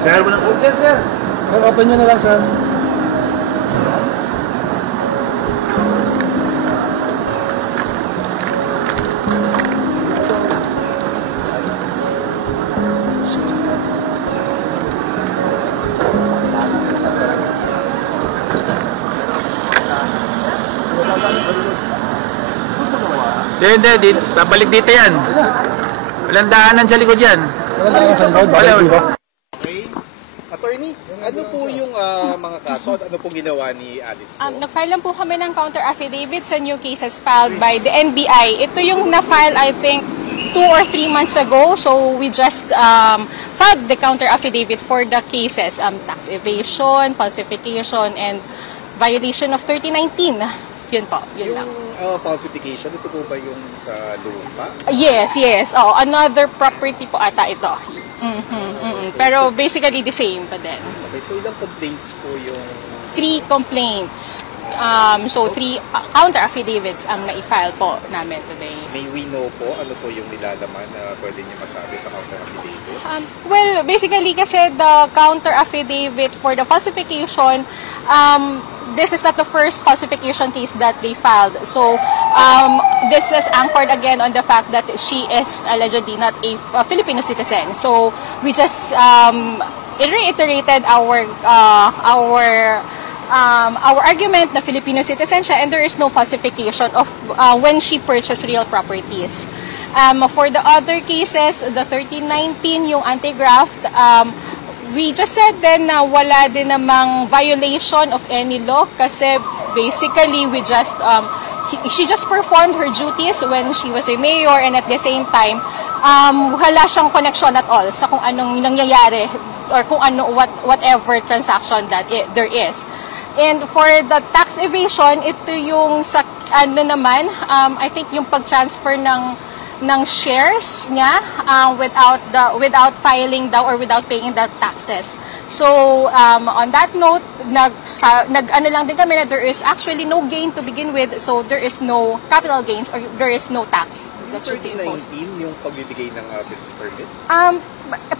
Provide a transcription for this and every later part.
Kaya mo na po. Yes, sir. Sir, open nyo na lang, sir. Hindi. Babalik dito yan. Walang daanan sa likod yan. Walang daanan sa likod? Babalik dito? Okay. Attorney, ano po yung mga kaso at ano po ginawa ni Alice po? Nag-file lang po kami ng counter affidavit sa new cases filed by the NBI. Ito yung na-file, I think, 2 or 3 months ago. So we just filed the counter affidavit for the cases, tax evasion, falsification, and violation of 3019. Yun po, yun lang. Yung falsification, ito po ba yung sa lupa? Yes. Oh, another property po ata ito. Pero basically the same pa din. Okay, so ilang complaints po yung... 3 complaints. So 3 counter affidavits ang na-file po namin today. May we know po ano po yung nilalaman na pwede niyo masabi sa counter affidavit? Well, basically kasi the counter affidavit for the falsification, this is not the first falsification case that they filed. So this is anchored again on the fact that she is allegedly not a Filipino citizen. So we just reiterated our argument na Filipino citizen siya and there is no falsification of when she purchased real properties. For the other cases, the 1319, yung anti-graft, we just said then na wala din namang violation of any law kasi basically we just she just performed her duties when she was a mayor and at the same time wala siyang connection at all sa kung anong nangyayari or kung ano whatever transaction that there is. And for the tax evasion, ito yung sa ano naman, I think yung pag-transfer ng shares niya without filing daw or without paying the taxes. So on that note, nag-ano lang din kami na there is actually no gain to begin with, so there is no capital gains or there is no tax that should be imposed. 1319 yung pagbibigay ng business permit?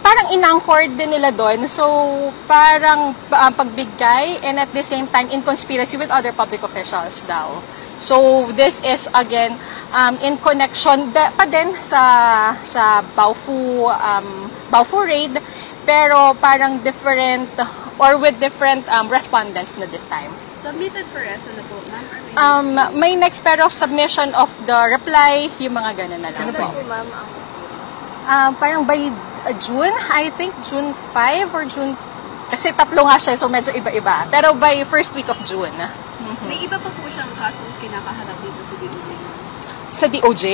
Parang in-anchored din nila doon. So, parang pagbigay and at the same time in conspiracy with other public officials daw. So, this is again in connection pa din sa Baofu raid, pero parang different or with different respondents na this time. Submitted for ESO na po, ma'am? May next pero submission of the reply, yung mga ganun na lang po. Parang by June, I think June 5 or June... Kasi tatlo nga siya, so medyo iba-iba. Pero by first week of June. May iba pa po siyang kaso kinakaharap dito sa DOJ? Sa DOJ?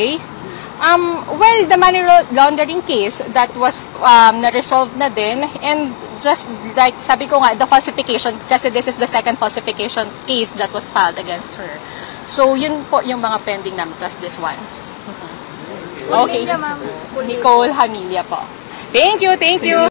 Well, the money laundering case, that was na-resolve na din. And just like, sabi ko nga, the falsification, kasi this is the second falsification case that was filed against her. So, yun po yung mga pending namin, plus this one. Okay. Nicole Hamilya po. Thank you.